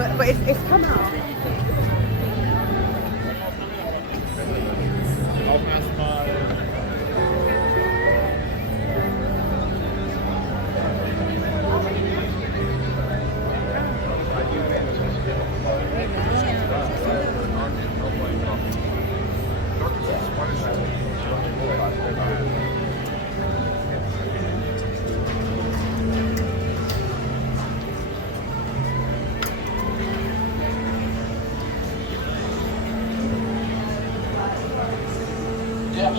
but it's come out. Auch erstmal. Yeah,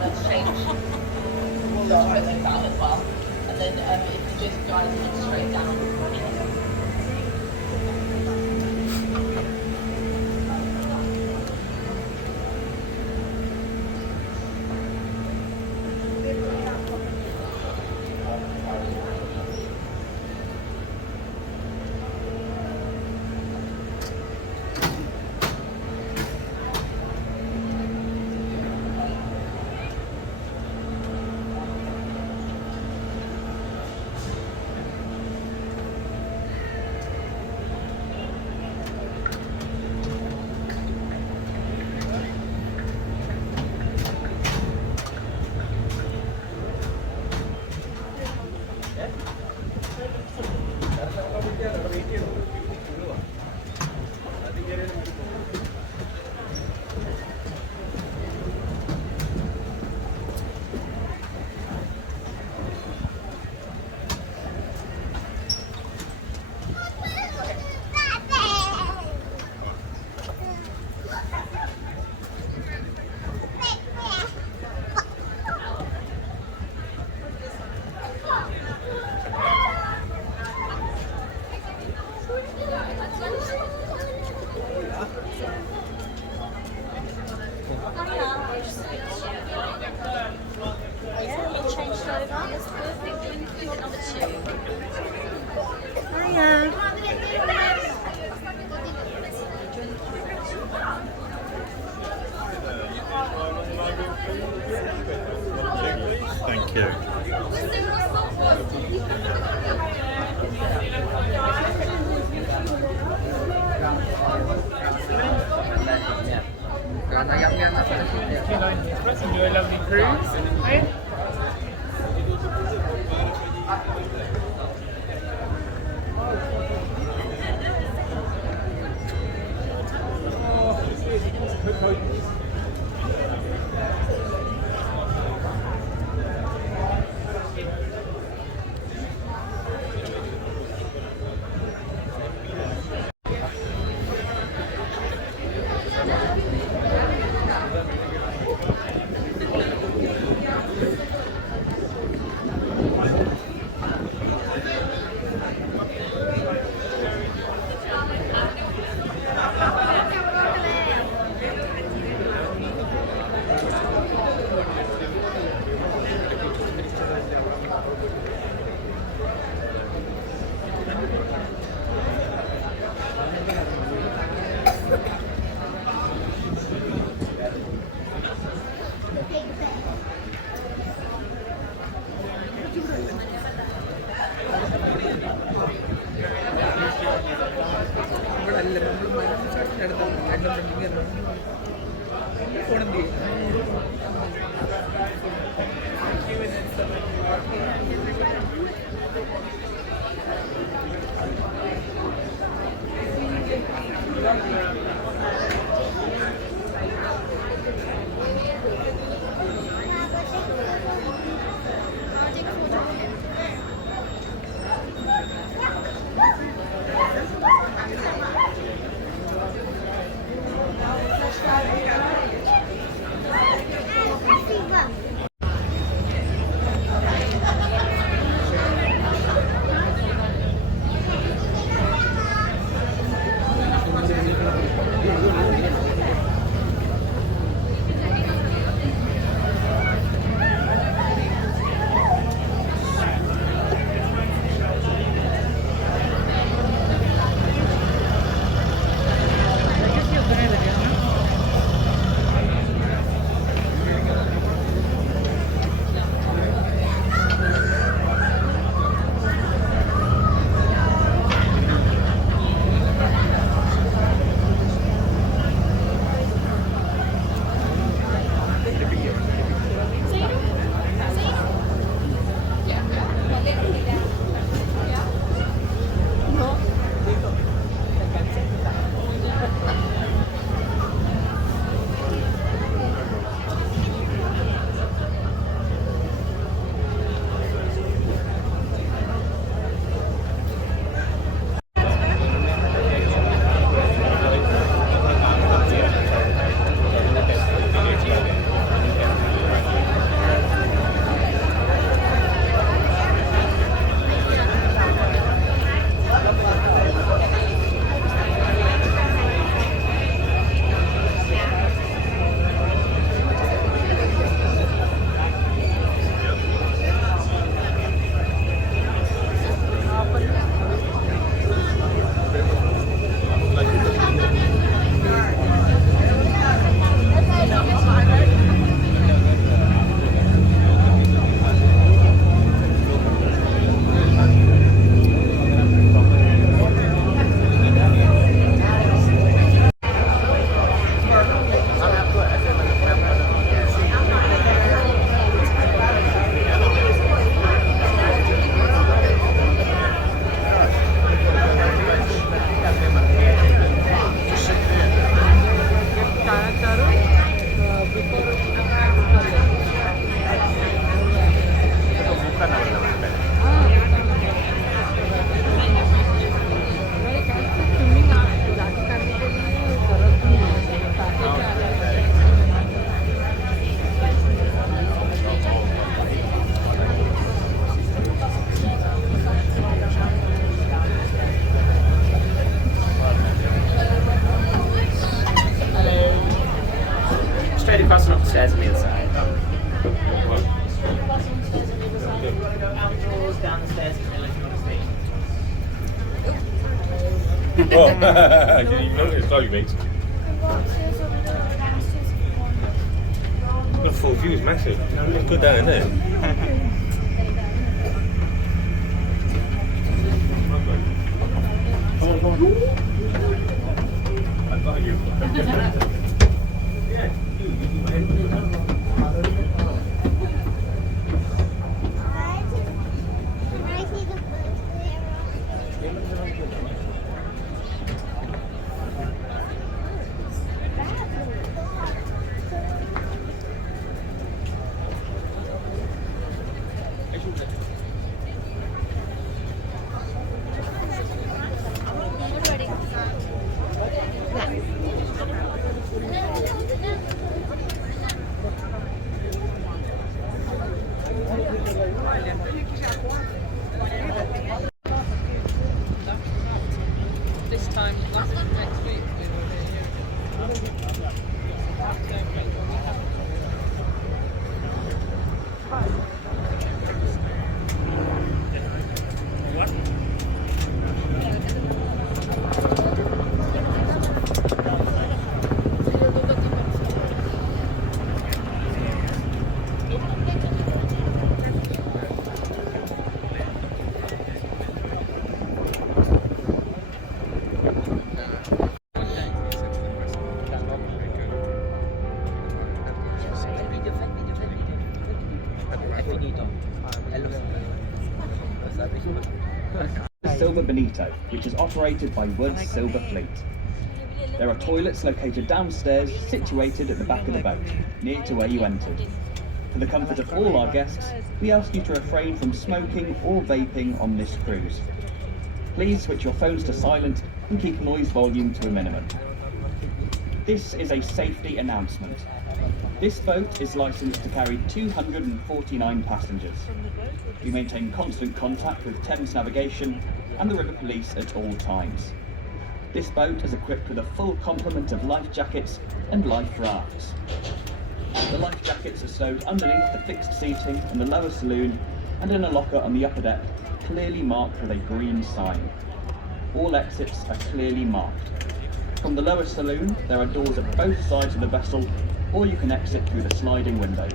that's changed. We'll try like that as well. And then if you just guys look straight down. Thank you. Enjoy a lovely cruise. Eh? down the stairs and let you on the station. Oh, I didn't even notice. Sorry, mate. The full view is massive. It's good down, isn't it? I got you. Yeah, This time next week we will be here. Silver Bonito, which is operated by Wood's Silver Fleet. There are toilets located downstairs, situated at the back of the boat, near to where you entered. For the comfort of all our guests, we ask you to refrain from smoking or vaping on this cruise. Please switch your phones to silent and keep noise volume to a minimum. This is a safety announcement. This boat is licensed to carry 249 passengers. We maintain constant contact with Thames Navigation and the River Police at all times. This boat is equipped with a full complement of life jackets and life rafts. The life jackets are stowed underneath the fixed seating in the lower saloon and in a locker on the upper deck, clearly marked with a green sign. All exits are clearly marked. From the lower saloon, there are doors at both sides of the vessel, or you can exit through the sliding windows.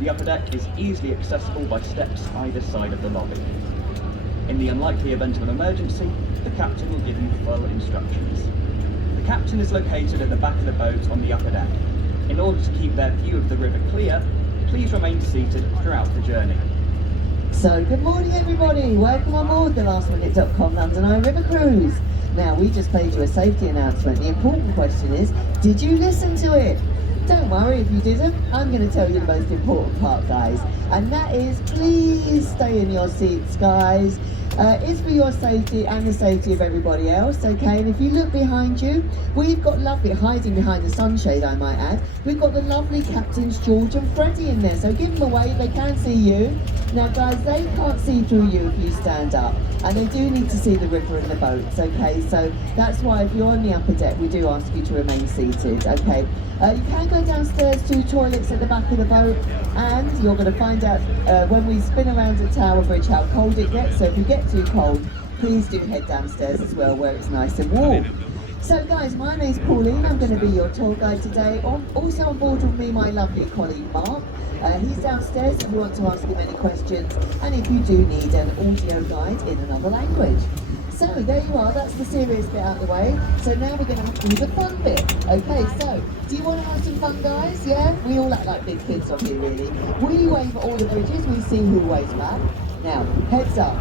The upper deck is easily accessible by steps either side of the lobby. In the unlikely event of an emergency, the captain will give you full instructions. The captain is located at the back of the boat on the upper deck. In order to keep their view of the river clear, please remain seated throughout the journey. So, good morning everybody, welcome on board the lastminute.com London Eye River Cruise. Now, we just played you a safety announcement. The important question is, did you listen to it? Don't worry if you didn't, I'm going to tell you the most important part, guys. And that is, please stay in your seats, guys. It's for your safety and the safety of everybody else, okay? And if you look behind you, we've got lovely, hiding behind the sunshade, I might add, we've got the lovely Captains George and Freddie in there. So give them a wave, they can see you. Now, guys, they can't see through you if you stand up. And they do need to see the river and the boats, okay? So that's why if you're on the upper deck, we do ask you to remain seated, okay? You can go downstairs to toilets at the back of the boat, and you're going to find out when we spin around at Tower Bridge how cold it gets. So if you get too cold, please do head downstairs as well, where it's nice and warm. So guys, my name's Pauline, I'm going to be your tour guide today. Also on board with me, my lovely colleague Mark. He's downstairs if you want to ask him any questions, and if you do need an audio guide in another language. So there you are, that's the serious bit out of the way. So now we're going to do the fun bit. Okay, so do you want to have some fun, guys? Yeah? We all act like big kids on here, really. We wave at all the bridges, we see who waves back. Now, heads up.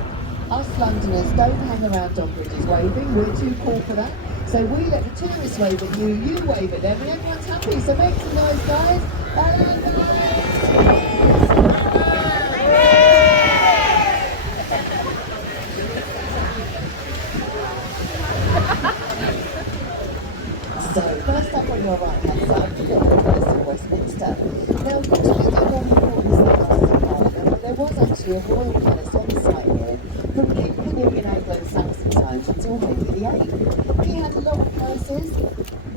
Us Londoners don't hang around on bridges waving, we're too cool for that. So we let the tourists wave at you, you wave at them, and everyone's happy. So make some noise, guys. Hello, guys! So, first up on your right hand side, you've got the Palace of Westminster. Now, of course, we don't normally call this the Palace of Parliament, but there was actually a royal palace on the site here from King Canute in Anglo-Saxon times until Henry VIII. He had a lot of palaces,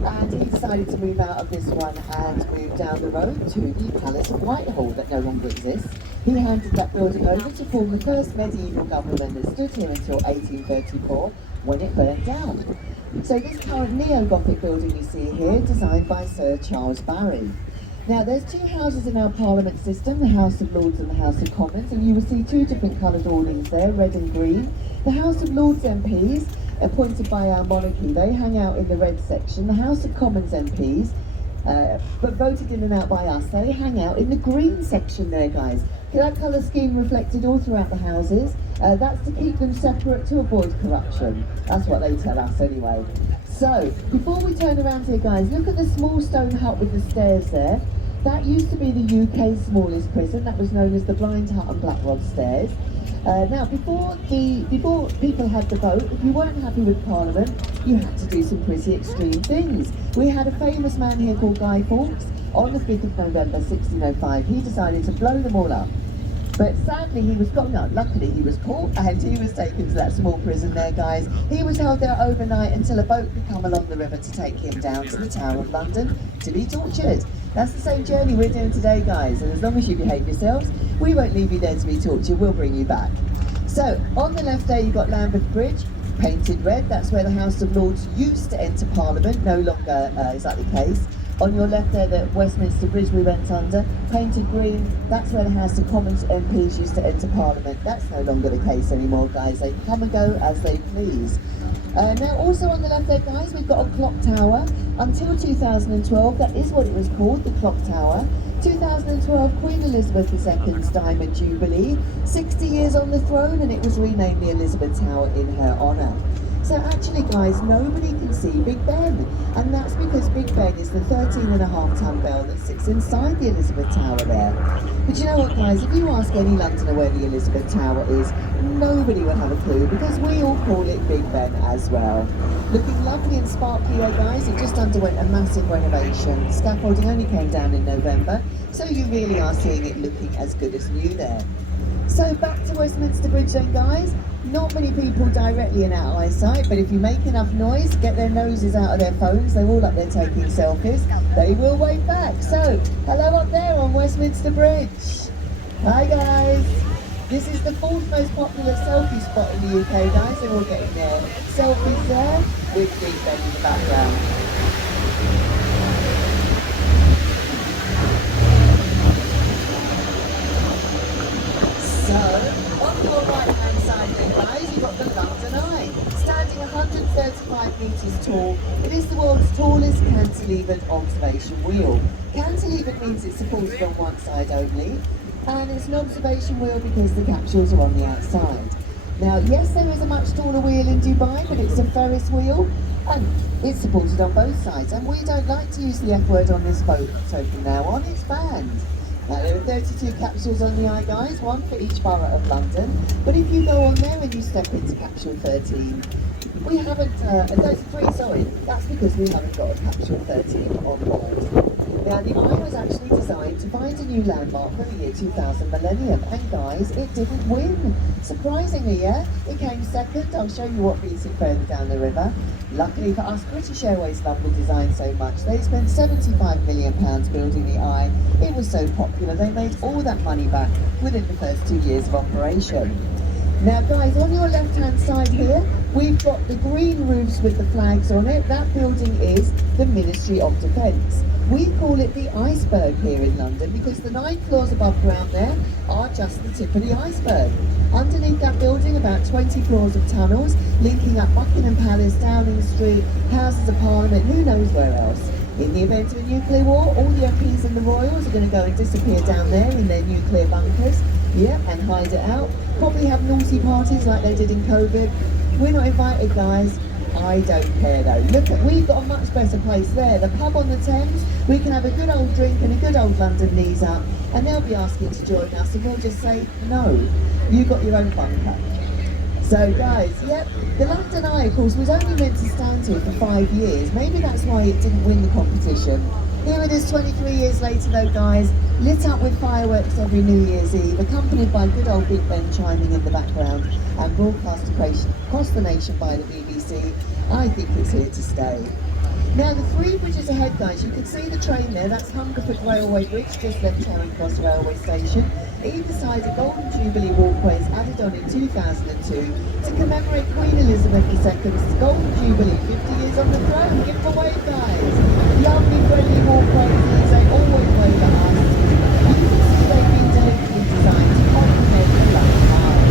and he decided to move out of this one and move down the road to the Palace of Whitehall that no longer exists. He he handed that building over to form the first medieval government that stood here until 1834, when it burnt down. So this current neo-Gothic building you see here, designed by Sir Charles Barry. Now there's two houses in our Parliament system, the House of Lords and the House of Commons, and you will see two different coloured awnings there, red and green. The House of Lords MPs, appointed by our monarchy, they hang out in the red section. The House of Commons MPs, but voted in and out by us, they hang out in the green section there, guys. That colour scheme reflected all throughout the houses. That's to keep them separate to avoid corruption. That's what they tell us anyway. So, before we turn around here, guys, look at the small stone hut with the stairs there. That used to be the UK's smallest prison. That was known as the Blind Hut and Black Rod Stairs. Now, before people had the vote, if you weren't happy with Parliament, you had to do some pretty extreme things. We had a famous man here called Guy Fawkes. On the 5th of November 1605, he decided to blow them all up. But sadly, he was caught. No, luckily he was caught and he was taken to that small prison there, guys. He was held there overnight until a boat could come along the river to take him down to the Tower of London to be tortured. That's the same journey we're doing today, guys. And as long as you behave yourselves, we won't leave you there to be tortured. We'll bring you back. So, on the left there, you've got Lambeth Bridge, painted red. That's where the House of Lords used to enter Parliament. No longer is that the case. On your left there, the Westminster Bridge we went under, painted green, that's where the House of Commons MPs used to enter Parliament. That's no longer the case anymore, guys. They come and go as they please. Now, also on the left there, guys, we've got a clock tower. Until 2012, that is what it was called, the clock tower. 2012, Queen Elizabeth II's Diamond Jubilee. 60 years on the throne, and it was renamed the Elizabeth Tower in her honour. So actually, guys, nobody can see Big Ben, and that's because Big Ben is the 13.5-ton bell that sits inside the Elizabeth Tower there. But you know what, guys, if you ask any Londoner where the Elizabeth Tower is, nobody will have a clue, because we all call it Big Ben as well. Looking lovely and sparkly there, guys. It just underwent a massive renovation. Scaffolding only came down in November, so you really are seeing it looking as good as new there. So back to Westminster Bridge then, guys. Not many people directly in our eyesight, but if you make enough noise, get their noses out of their phones, they're all up there taking selfies, they will wave back. So, hello up there on Westminster Bridge. Hi guys. This is the 4th most popular selfie spot in the UK, guys. They're all getting their selfies there with Big Ben in the background. So, on your right-hand side there, guys, you've got the London Eye. Standing 135 metres tall, it is the world's tallest cantilevered observation wheel. Cantilevered means it's supported on one side only, and it's an observation wheel because the capsules are on the outside. Now, yes, there is a much taller wheel in Dubai, but it's a Ferris wheel, and it's supported on both sides. And we don't like to use the F word on this boat, so from now on, it's banned. Now, there are 32 capsules on the Eye, guys, one for each borough of London. But if you go on there and you step into capsule 13, we haven't, 33, sorry, that's because we haven't got a capsule 13 on board. Now, the Eye was actually designed to find a new landmark for the year 2000 millennium, and guys, it didn't win. Surprisingly, yeah? It came second. I'll show you what beats it further down the river. Luckily for us, British Airways love the design so much. They spent £75 million building the Eye. It was so popular, they made all that money back within the first 2 years of operation. Now guys, on your left-hand side here, we've got the green roofs with the flags on it. That building is the Ministry of Defence. We call it the iceberg here in London because the 9 floors above ground there are just the tip of the iceberg. Underneath that building, about 20 floors of tunnels linking up Buckingham Palace, Downing Street, Houses of Parliament, who knows where else. In the event of a nuclear war, all the MPs and the royals are going to go and disappear down there in their nuclear bunkers, yeah, and hide it out. Probably have naughty parties like they did in COVID. We're not invited, guys. I don't care though. Look, we've got a much better place there. The pub on the Thames. We can have a good old drink and a good old London knees up, and they'll be asking to join us, and we'll just say no. You got your own bunker. So guys, yep, the London Eye, of course, was only meant to stand here for 5 years. Maybe that's why it didn't win the competition. Here it is 23 years later though, guys, lit up with fireworks every New Year's Eve, accompanied by good old Big Ben chiming in the background, and broadcast across the nation by the BBC. I think it's here to stay. Now the 3 bridges ahead, guys, you can see the train there. That's Hungerford Railway Bridge, just left Charing Cross Railway Station. either side a Golden Jubilee walkways added on in 2002 to commemorate Queen Elizabeth II's Golden Jubilee, 50 years on the throne. Give them a wave, guys. Lovely friendly walkways, these they always wave at us. You can see they've been deliberately designed to complement the London Eye.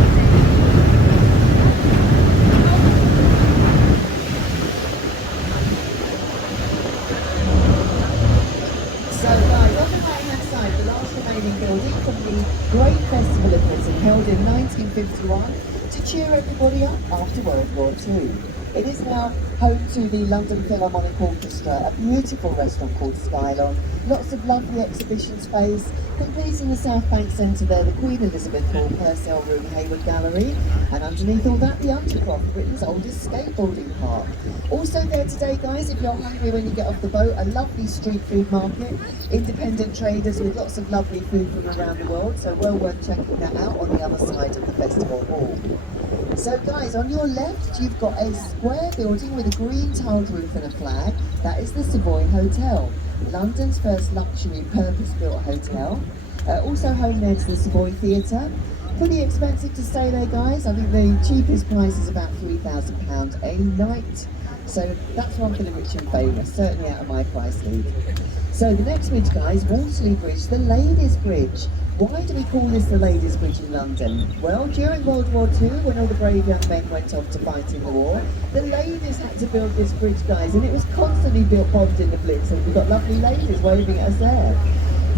So guys, on the right hand side, the last remaining building from the Great Festival of Britain held in 1951 to cheer everybody up after World War II. It is now home to the London Philharmonic Orchestra, a beautiful restaurant called Skylon, lots of lovely exhibition space, completing the South Bank Centre there, the Queen Elizabeth Hall, Purcell Room, Hayward Gallery, and underneath all that, the Undercroft, Britain's oldest skateboarding park. Also there today, guys, if you're hungry when you get off the boat, a lovely street food market, independent traders with lots of lovely food from around the world, so well worth checking that out on the other side of the festival hall. So guys, on your left, you've got a square building with a green tiled roof and a flag. That is the Savoy Hotel, London's first luxury purpose-built hotel. Also home there to the Savoy Theatre. Pretty expensive to stay there, guys. I think the cheapest price is about £3,000 a night. So that's one for the rich and famous, certainly out of my price league. So the next bridge, guys, Waterloo Bridge, the Ladies' Bridge. Why do we call this the Ladies' Bridge in London? Well, during World War II, when all the brave young men went off to fight in the war, the ladies had to build this bridge, guys, and it was constantly built bombed in the Blitz, and we've got lovely ladies waving at us there.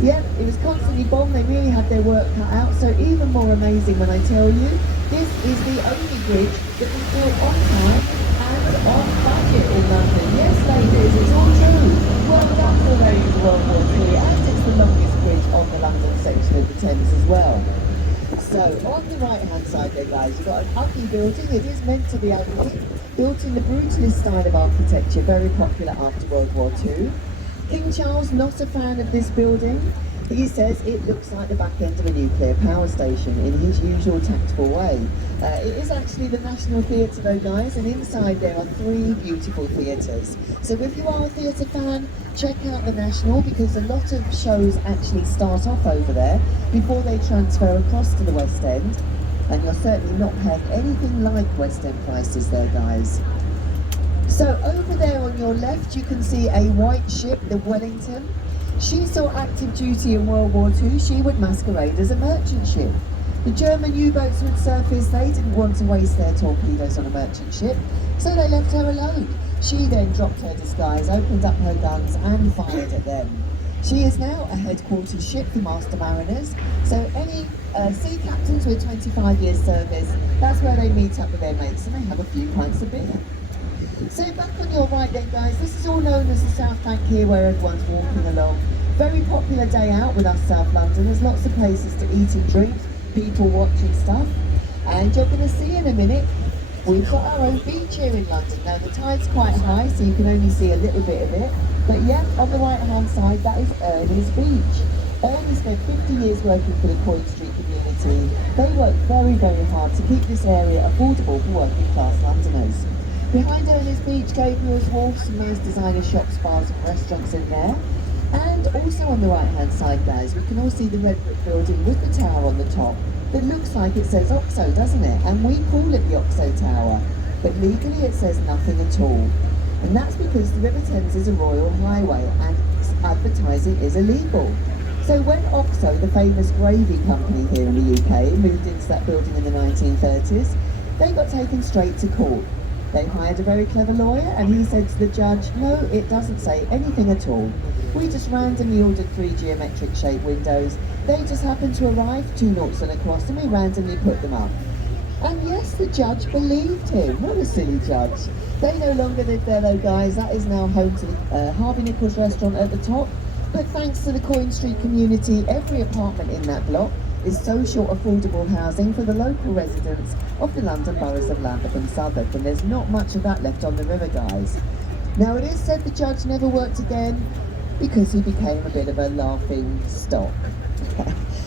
Yep, it was constantly bombed, they really had their work cut out, so even more amazing when I tell you, this is the only bridge that was built on time and on budget in London. Yes, ladies, it's all true. Well done for the ladies of World War II, and it's the longest bridge on the London section of the Thames as well. So, on the right-hand side there, guys, you've got an ugly building. It is meant to be ugly, built in the brutalist style of architecture, very popular after World War II. King Charles, not a fan of this building. He says it looks like the back end of a nuclear power station in his usual tactful way. It is actually the National Theatre though, guys, and inside there are 3 beautiful theatres. So if you are a theatre fan, check out the National, because a lot of shows actually start off over there before they transfer across to the West End. And you're certainly not paying anything like West End prices there, guys. So over there on your left, you can see a white ship, the Wellington. She saw active duty in World War II. She would masquerade as a merchant ship. The German U-boats would surface. They didn't want to waste their torpedoes on a merchant ship, so they left her alone. She then dropped her disguise, opened up her guns and fired at them. She is now a headquarters ship for Master Mariners, so any sea captains with 25 years service, that's where they meet up with their mates and they have a few pints of beer. So back on your right then, guys, this is all known as the South Bank here, where everyone's walking along. Very popular day out with us South Londoners, lots of places to eat and drink, people watching stuff. And you're going to see in a minute, we've got our own beach here in London. Now the tide's quite high, so you can only see a little bit of it. But yeah, on the right hand side, that is Ernie's Beach. Ernie spent 50 years working for the Coin Street community. They work very, very hard to keep this area affordable for working class Londoners. Behind Ernie's Beach, Gabriel's Wharf, some nice designer shops, bars and restaurants in there. And also on the right hand side, guys, we can all see the red brick building with the tower on the top that looks like it says OXO, doesn't it? And we call it the OXO Tower, but legally it says nothing at all. And that's because the River Thames is a royal highway and advertising is illegal. So when OXO, the famous gravy company here in the UK, moved into that building in the 1930s, they got taken straight to court. They hired a very clever lawyer and he said to the judge, no, it doesn't say anything at all. We just randomly ordered 3 geometric shaped windows. They just happened to arrive 2 noughts and a cross, and we randomly put them up. And yes, the judge believed him. What a silly judge. They no longer live there though, guys. That is now home to the Harvey Nichols restaurant at the top. But thanks to the Coin Street community, every apartment in that block is social affordable housing for the local residents of the London boroughs of Lambeth and Southwark, and there's not much of that left on the river, guys. Now it is said the judge never worked again because he became a bit of a laughing stock.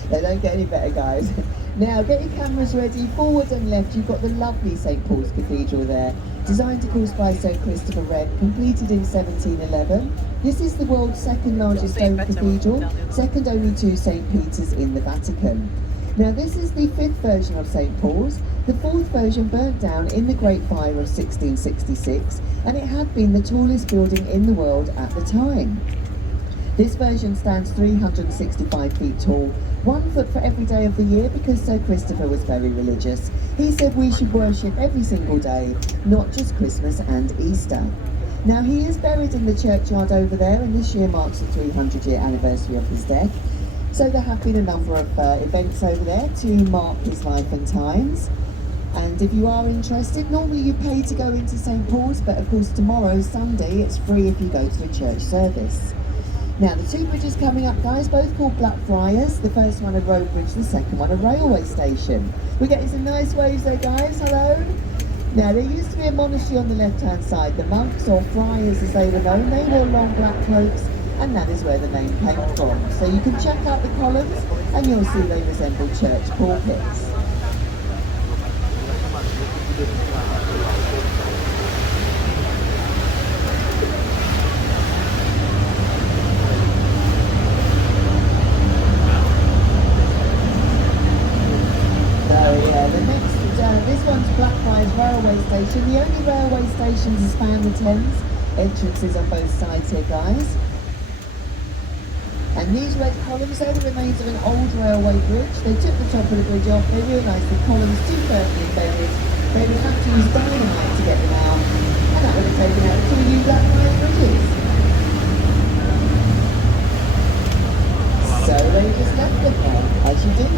They don't get any better, guys. Now get your cameras ready. Forward and left, you've got the lovely St Paul's Cathedral there, designed of course by Sir Christopher Wren, completed in 1711. This is the world's second largest stone cathedral, second only to St Peter's in the Vatican. Now this is the 5th version of St Paul's. The 4th version burnt down in the Great Fire of 1666, and it had been the tallest building in the world at the time. This version stands 365 feet tall, 1 foot for every day of the year, because Sir Christopher was very religious. He said we should worship every single day, not just Christmas and Easter. Now he is buried in the churchyard over there, and this year marks the 300-year anniversary of his death. So there have been a number of events over there to mark his life and times. And if you are interested, normally you pay to go into St Paul's, but of course tomorrow, Sunday, it's free if you go to a church service. Now the 2 bridges coming up, guys, both called Blackfriars. The first one a road bridge, the second one a railway station. We're getting some nice waves there, guys, hello. Now there used to be a monastery on the left-hand side. The monks, or friars as they were known, they wore long black cloaks, and that is where the name came from. So you can check out the columns and you'll see they resemble church pulpits. This one's Blackfriars Railway Station, the only railway station to span the Thames. Entrances on both sides here, guys. And these red columns are the remains of an old railway bridge. They took the top of the bridge off, they realised the columns too firmly embedded. They would have to use dynamite to get them out, and that would have taken out 2 new Blackfriars bridges. So they just left them there, as you do.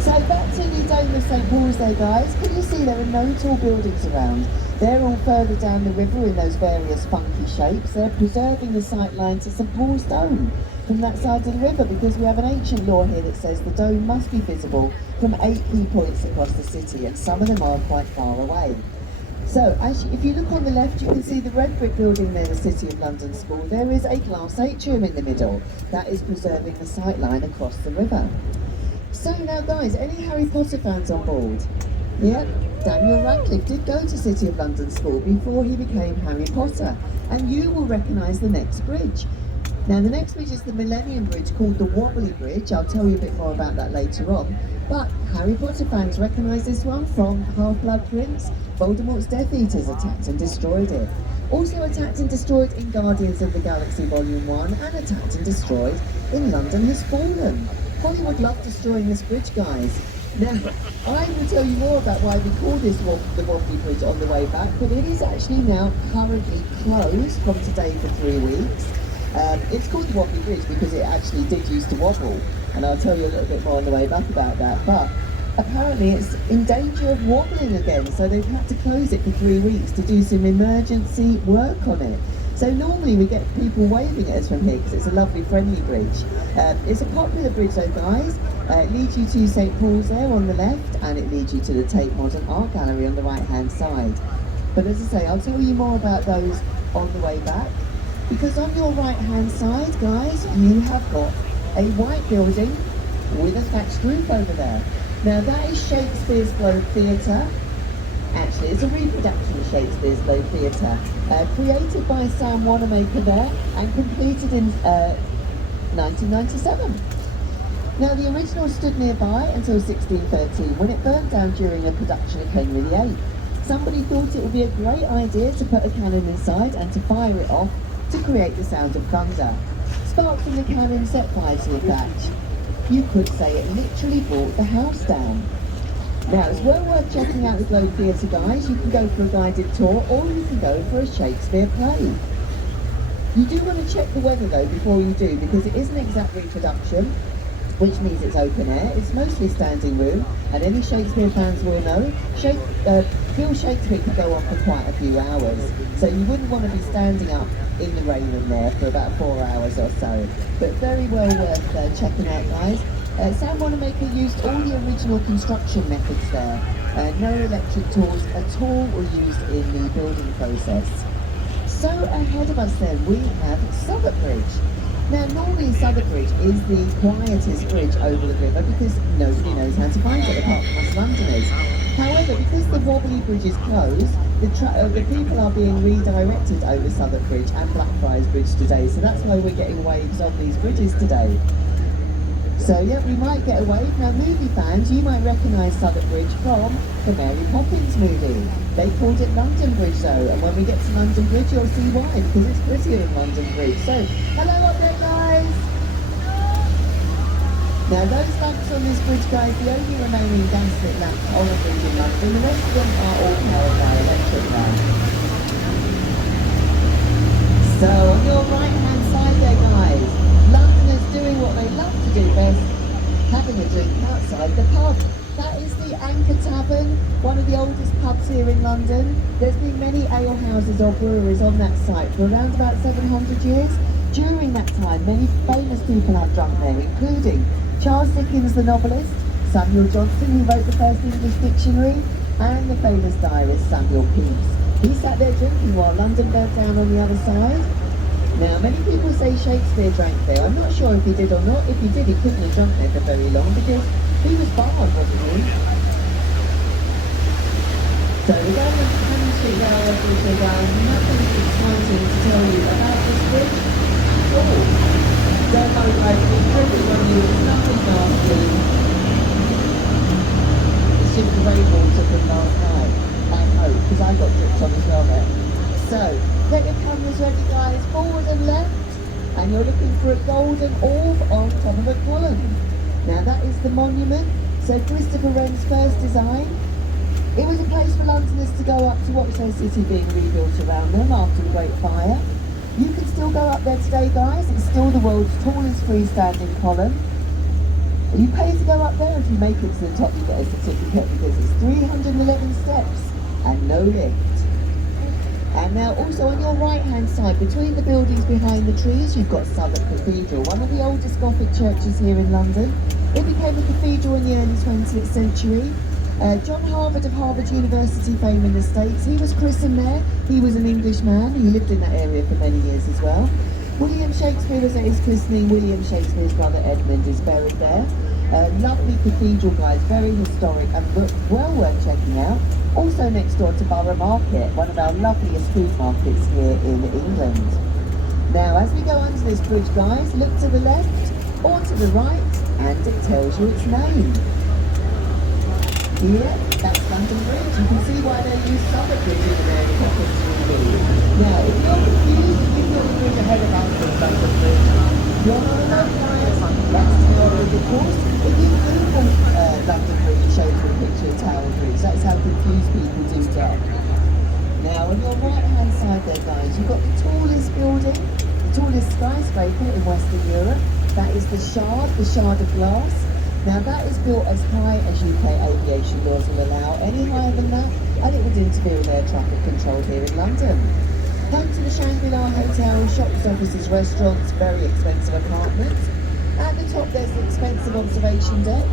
So back to the dome of St Paul's there, guys. Can you see there are no tall buildings around? They're all further down the river in those various funky shapes. They're preserving the sightline to St Paul's Dome from that side of the river, because we have an ancient law here that says the dome must be visible from 8 key points across the city, and some of them are quite far away. So if you look on the left, you can see the red brick building there, the City of London School. There is a glass atrium in the middle. That is preserving the sightline across the river. So now guys, any Harry Potter fans on board? Yep, Daniel Radcliffe did go to City of London School before he became Harry Potter, and you will recognise the next bridge. Now the next bridge is the Millennium Bridge, called the Wobbly Bridge. I'll tell you a bit more about that later on, but Harry Potter fans recognise this one from Half-Blood Prince. Voldemort's Death Eaters attacked and destroyed it. Also attacked and destroyed in Guardians of the Galaxy Volume 1, and attacked and destroyed in London Has Fallen. Hollywood love destroying this bridge, guys. Now, I will tell you more about why we call this the Wobbly Bridge on the way back, but it is actually now currently closed from today for 3 weeks. It's called the Wobbly Bridge because it actually did used to wobble, and I'll tell you a little bit more on the way back about that, but apparently it's in danger of wobbling again, so they've had to close it for 3 weeks to do some emergency work on it. So normally we get people waving at us from here because it's a lovely friendly bridge. It's a popular bridge though, guys. It leads you to St Paul's there on the left, and it leads you to the Tate Modern Art Gallery on the right hand side. But as I say, I'll tell you more about those on the way back, because on your right hand side, guys, you have got a white building with a thatched roof over there. Now that is Shakespeare's Globe Theatre. Actually, it's a reproduction of Shakespeare's Globe Theatre, created by Sam Wanamaker there and completed in 1997. Now the original stood nearby until 1613 when it burned down during a production of Henry VIII. Somebody thought it would be a great idea to put a cannon inside and to fire it off to create the sound of thunder. Sparks from the cannon set fire to the thatch. You could say it literally brought the house down. Now, it's well worth checking out the Globe Theatre, guys. You can go for a guided tour, or you can go for a Shakespeare play. You do want to check the weather, though, before you do, because it is an exact reproduction, which means it's open air. It's mostly standing room, and any Shakespeare fans will know, Bill Shakespeare could go on for quite a few hours, so you wouldn't want to be standing up in the rain in there for about 4 hours or so. But very well worth checking out, guys. Sam Wanamaker used all the original construction methods there. No electric tools at all were used in the building process. So ahead of us then, we have Southwark Bridge. Now normally Southwark Bridge is the quietest bridge over the river because nobody knows how to find it apart from us Londoners. However, because the Wobbly Bridge is closed, the people are being redirected over Southwark Bridge and Blackfriars Bridge today, so that's why we're getting waves of these bridges today. So yeah, we might get away. Now movie fans, you might recognise Southwark Bridge from the Mary Poppins movie. They called it London Bridge though, and when we get to London Bridge you'll see why, because it's prettier in London Bridge. So, hello up there guys! Now those lamps on this bridge guys, the only remaining gas-lit lamps on the bridge in London, the rest of them are all powered by electric lamps. So on your right hand side there guys, Londoners doing what they love to do best, having a drink outside the pub. That is the Anchor Tavern, one of the oldest pubs here in London. There's been many ale houses or breweries on that site for around about 700 years. During that time, many famous people have drunk there, including Charles Dickens, the novelist, Samuel Johnson, who wrote the first English dictionary, and the famous diarist Samuel Pepys. He sat there drinking while London burnt down on the other side. Now, many people say Shakespeare drank there. I'm not sure if he did or not. If he did, he couldn't have drunk there for very long because he was barred, wasn't he? So we're going on to Cannon Street now, everything down. Nothing exciting to tell you about this bridge at all. Don't worry guys, it's perfect on you, it's nothing nasty. It's just the rainwater from last night, I hope, because I got dripped on as well there. So, get your cameras ready guys, forward and left, and you're looking for a golden orb on top of a column. Now that is the monument, so Christopher Wren's first design. It was a place for Londoners to go up to watch their city being rebuilt around them after the Great Fire. You can still go up there today guys, it's still the world's tallest freestanding column. You pay to go up there. If you make it to the top you get a certificate because it's 311 steps and no lift. And now also on your right hand side, between the buildings behind the trees, you've got Southwark Cathedral, one of the oldest Gothic churches here in London. It became a cathedral in the early 20th century. John Harvard of Harvard University fame in the States, he was christened there. He was an Englishman, he lived in that area for many years as well. William Shakespeare was at his christening. William Shakespeare's brother Edmund is buried there. Lovely cathedral guys, very historic and well worth checking out. Also next door to Borough Market, one of our loveliest food markets here in England. Now as we go under this bridge guys, look to the left or to the right and it tells you its name. Yeah, that's London Bridge. You can see why they use Southwark Bridge in the Mary Poppins movie. Now if you're confused, if you've got the bridge ahead of us with London Bridge, you're not alone guys. That's Tower Bridge of course. If you Google London Bridge, it shows you a picture of Tower Bridge. That's how confused people do get. Now on your right hand side there guys, you've got the tallest building, the tallest skyscraper in Western Europe. That is the Shard of Glass. Now that is built as high as UK aviation laws will allow. Any higher than that, and it would interfere with air traffic control here in London. Home to the Shangri-La Hotel, shops, offices, restaurants, very expensive apartments. At the top there's the expensive observation deck,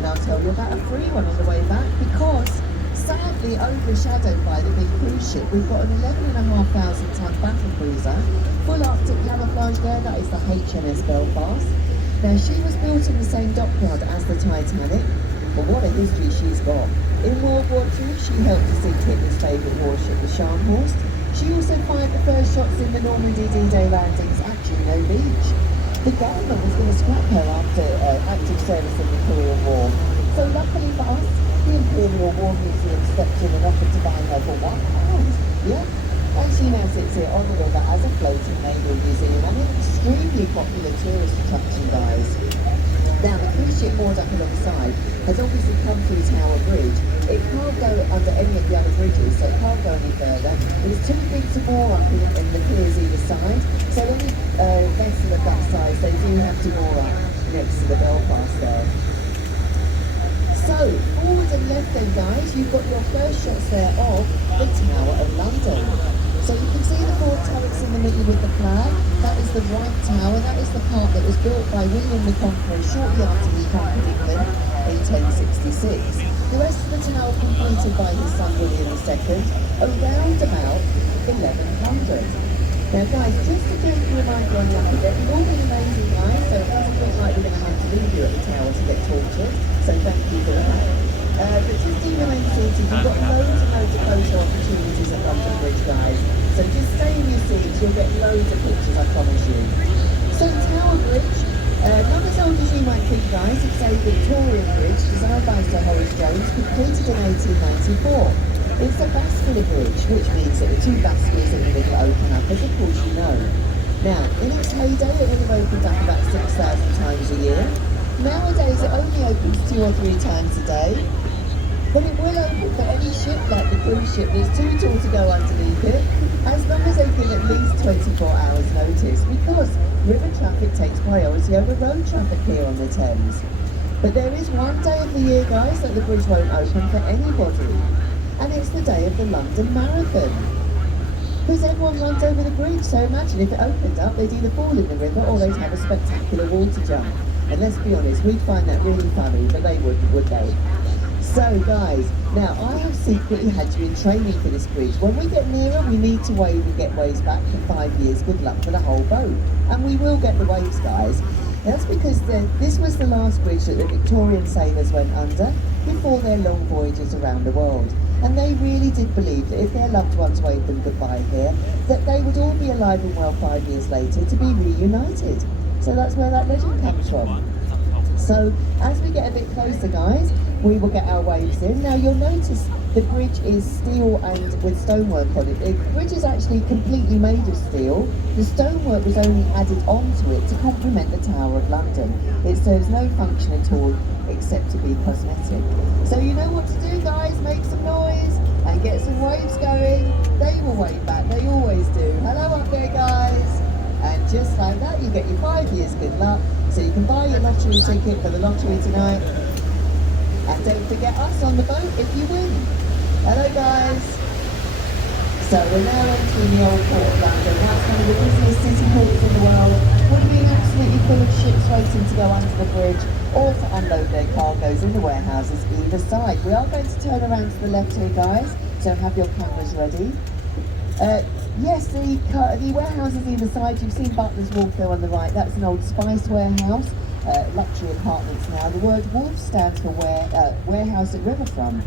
and I'll tell you about a free one on the way back because sadly overshadowed by the big cruise ship, we've got an 11,500 ton battle cruiser, full Arctic camouflage there, that is the HMS Belfast. Now she was built in the same dockyard as the Titanic, but what a history she's got. In World War II she helped to sink Hitler's favourite warship, the Scharnhorst. She also fired the first shots in the Normandy D-Day landings at Juno Beach. The government was going to scrap her after active service in the Korean War. So luckily for us, the Imperial War Museum stepped in and offered to buy her for £1. Yeah? And she now sits here on the river as a floating naval museum and an extremely popular tourist attraction guys. Now the cruise ship moored up alongside has obviously come through Tower Bridge. It can't go under any of the other bridges, so it can't go any further. It's too big to moor up in the piers either side, so any vessel of that size, they do have to moor up next to the Belfast there. So, forward and left then guys, you've got your first shots there of the Tower of London. So you can see the four turrets in the middle with the flag. That is the right tower, that is the part that was built by William the Conqueror shortly after he conquered England in 1066. The rest of the tower completed by his son William II around about 1100. Now guys, just a gentle reminder on the upper deck, you've all been amazing guys, so it doesn't look like we're going to have to leave you at the tower to get tortured, so thank you for that. But just do remain seated, you've got loads and loads of photo opportunities at London Bridge guys, so just stay in your seats, you'll get loads of pictures, I promise you. So Tower Bridge, not as old as you might think completed in 1894. It's a vascular bridge, which means that the two vasculars in the middle open up, as of course you know. Now, in its heyday, it would have opened up about 6,000 times a year. Nowadays, it only opens 2 or 3 times a day. But it will open for any ship, like the cruise ship, that's too tall to go underneath it, as long as they give at least 24 hours notice, because river traffic takes priority over road traffic here on the Thames. But there is one day of the year, guys, that the bridge won't open for anybody, and it's the day of the London Marathon. Because everyone runs over the bridge, so imagine if it opened up, they'd either fall in the river or they'd have a spectacular water jump. And let's be honest, we'd find that really funny, but they wouldn't, would they? So guys, now I have secretly had you in training for this bridge. When we get nearer, we need to wave and get waves back for 5 years. Good luck for the whole boat. And we will get the waves, guys. That's because this was the last bridge that the Victorian sailors went under before their long voyages around the world. And they really did believe that if their loved ones waved them goodbye here, that they would all be alive and well 5 years later to be reunited. So that's where that legend comes from. So as we get a bit closer, guys, we will get our waves in. Now you'll notice the bridge is steel and with stonework on it. The bridge is actually completely made of steel. The stonework was only added onto it to complement the Tower of London. It serves no function at all except to be cosmetic. So you know what to do, guys. Make some noise and get some waves going. They will wave back, they always do. Hello up there, guys. And just like that, you get your 5 years good luck. So you can buy your lottery ticket for the lottery tonight. And don't forget us on the boat if you win. Hello guys. So we're now entering the old port of London. That's one of the busiest city ports in the world. Would have been absolutely full of ships waiting to go under the bridge or to unload their cargoes in the warehouses either side. We are going to turn around to the left here, guys, so have your cameras ready. Yes, the warehouses either side, you've seen Butler's Wharf there on the right. That's an old spice warehouse, luxury apartments now. The word wharf stands for warehouse at riverfront.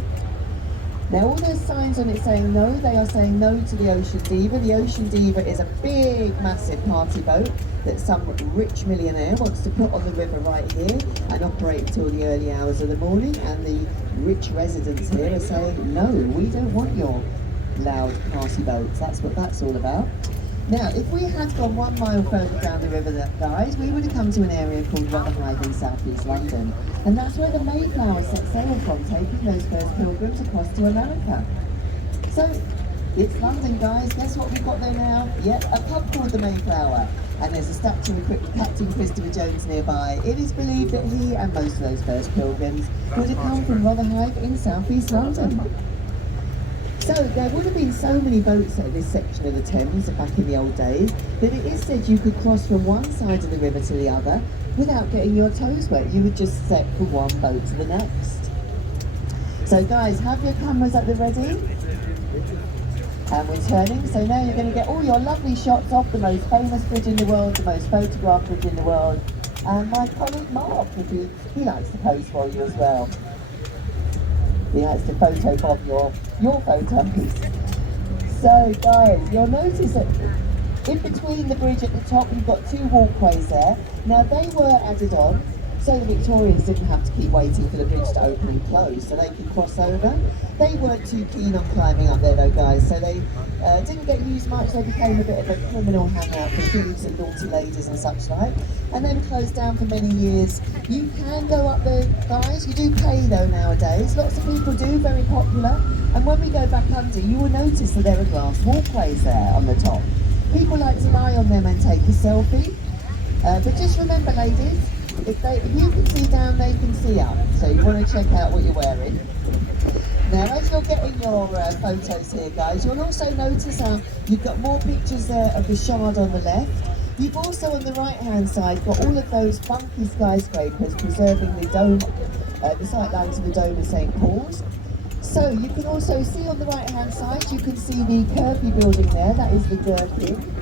Now all those signs on it saying no, they are saying no to the Ocean Diva. The Ocean Diva is a big, massive party boat that some rich millionaire wants to put on the river right here and operate until the early hours of the morning. And the rich residents here are saying, no, we don't want your loud party boats. That's what that's all about. Now, if we had gone 1 mile further down the river, guys, we would have come to an area called Rotherhithe in southeast London. And that's where the Mayflower set sail from, taking those first pilgrims across to America. So, it's London, guys. Guess what we've got there now? Yep, a pub called the Mayflower. And there's a statue of Captain Christopher Jones nearby. It is believed that he and most of those first pilgrims would have come from Rotherhithe in southeast London. So there would have been so many boats at this section of the Thames back in the old days that it is said you could cross from one side of the river to the other without getting your toes wet. You would just step from one boat to the next. So guys, have your cameras at the ready. And we're turning, so now you're going to get all your lovely shots of the most famous bridge in the world, the most photographed bridge in the world. And my colleague Mark, he likes to pose for you as well. He likes to photobomb your photos. So guys, you'll notice that in between the bridge at the top, you've got 2 walkways there. Now they were added on so the Victorians didn't have to keep waiting for the bridge to open and close so they could cross over. They weren't too keen on climbing up there though, guys, so they didn't get used much. They became a bit of a criminal hangout for thieves and naughty ladies and such like, and then closed down for many years. You can go up there, guys. You do pay though nowadays. Lots of people do, very popular. And when we go back under, you will notice that there are glass walkways there on the top. People like to lie on them and take a selfie. But just remember, ladies, if you can see down, they can see up. So you want to check out what you're wearing. Now, as you're getting your photos here, guys, you'll also notice how you've got more pictures there of the Shard on the left. You've also, on the right-hand side, got all of those funky skyscrapers preserving the dome, the sight lines of the Dome of St. Paul's. So you can also see on the right-hand side, you can see the Kirby building there, that is the Gherkin.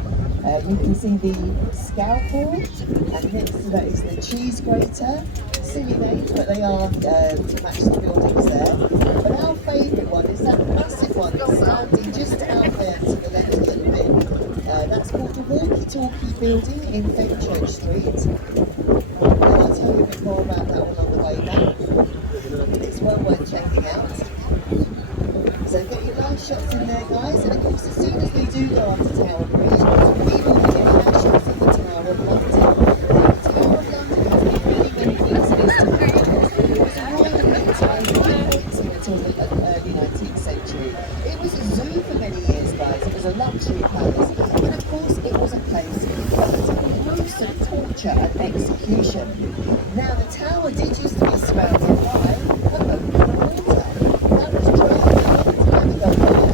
You can see the Scalpel, and next to that is the Cheese Grater. Silly names, but they are to match the buildings there. But our favourite one is that massive one that's standing just out there to the left a little bit. That's called the Walkie Talkie Building in Fenchurch Street. And I'll tell you a bit more about that one on the way back. It's well worth checking out. shots in there, guys. And of course, as soon as we do go up to Tower Bridge, we will be getting our shots of the Tower of London. Now, the Tower of London has been many, many things in history. It was a royal event until the early 19th century. It was a zoo for many years, guys. It was a luxury palace. And of course, it was a place of gruesome torture and execution. Now, the tower did used to be surrounded by a moat of water. That was dry a long time ago, guys.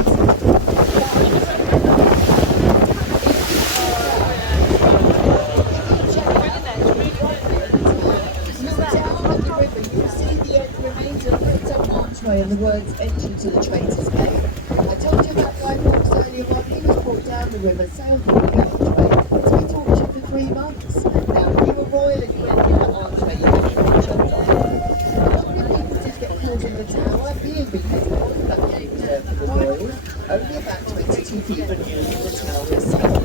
And the words entry to the Traitors' Gate. I told you about Guy Fawkes earlier on. He was brought down the river, sailed through the archway to be tortured for 3 months. Now, if you were royal and you went through the archway, you had to torture. A lot of people did get killed in the tower, being beheaded on that day for the royals. Only about 22 people knew the tower itself.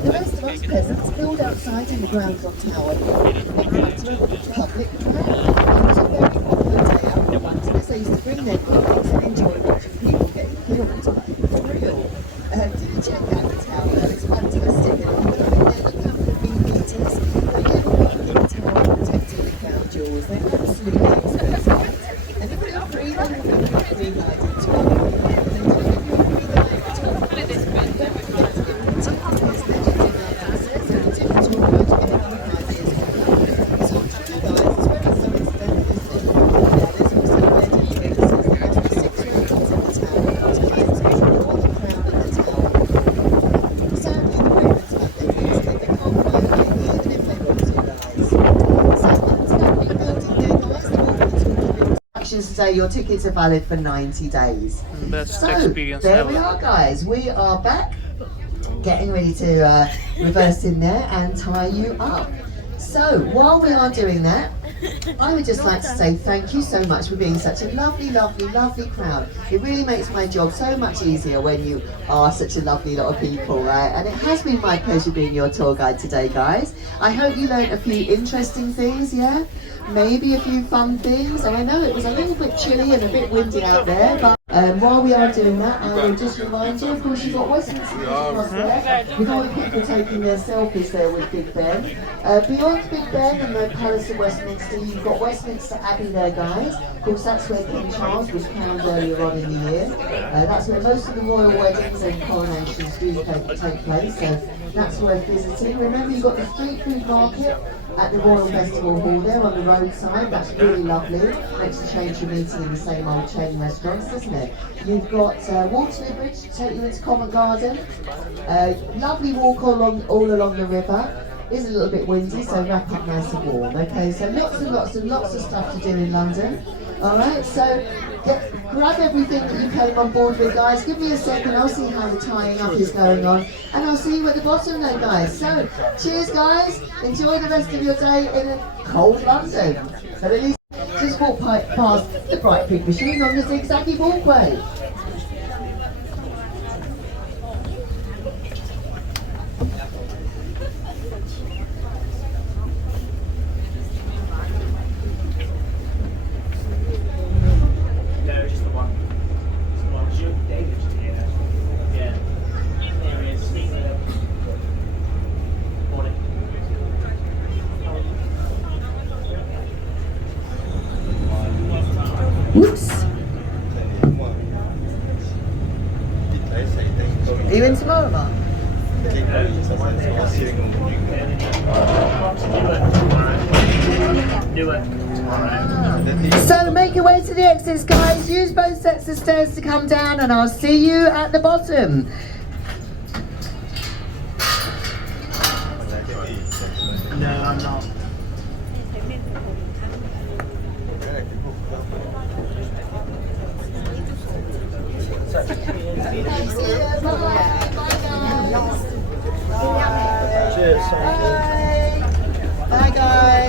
The rest of us peasants filled outside in the grounds of Tower Hill in front of a public crowd. It was a very popular day out in London. They used to bring their picnics and enjoy watching people getting killed. For real. Do check out the tower though, it's fantastic. And if you've been there, look out for the bee beaters. They never really keep the tower protected the crown jewels. They're absolutely expensive. And if you're free, then you'll be free guided too. And then just give you a free guide to talk about this one. Don't forget to give them tickets, legendary access, and a different tour guide to get another ideas for coming. It's all true, guys. It's very coincidental, isn't it? Now, there's also legendary access. There must be 6 rooms in the tower to cleanse it from all the crown in the tower. Sadly, the Ravens have their things that they can't find it, even if they want to, guys. So that's that new building there, guys. The wall we talked about. Today, your tickets are valid for 90 days. Best So, experience there ever. we are, guys. We are back, getting ready to reverse in there and tie you up. So, while we are doing that, I would just like to say thank you so much for being such a lovely, lovely, lovely crowd. It really makes my job so much easier when you are such a lovely lot of people, right? And it has been my pleasure being your tour guide today, guys. I hope you learned a few interesting things, yeah? Maybe a few fun things. And I know it was a little bit chilly and a bit windy out there, but while we are doing that, I will just remind you, of course, you've got Westminster across there, with all the people taking their selfies there with Big Ben. Beyond Big Ben and the Palace of Westminster, you've got Westminster Abbey there, guys. Of course, that's where King Charles was crowned earlier on in the year. That's where most of the royal weddings and coronations do take place, so that's worth visiting. Remember, you've got the street food market at the Royal Festival Hall there on the roadside. That's really lovely. Makes a change from eating in the same old chain restaurants, doesn't it? You've got Waterloo Bridge to take you into Covent Garden. Lovely walk all along the river. Is a little bit windy, so wrap up nice and warm. Okay, so lots of stuff to do in London. All right, so grab everything that you came on board with, guys. Give me a second, I'll see how the tying up is going on, and I'll see you at the bottom then, guys. So, cheers, guys. Enjoy the rest of your day in a cold London. But at least just walk past the Bright Pink Machine on the zigzaggy walkway. Whoops. Are you in tomorrow, Mark? Do it. So make your way to the exits, guys. Use both sets of stairs to come down, and I'll see you at the bottom. No, I'm not. Bye, guys.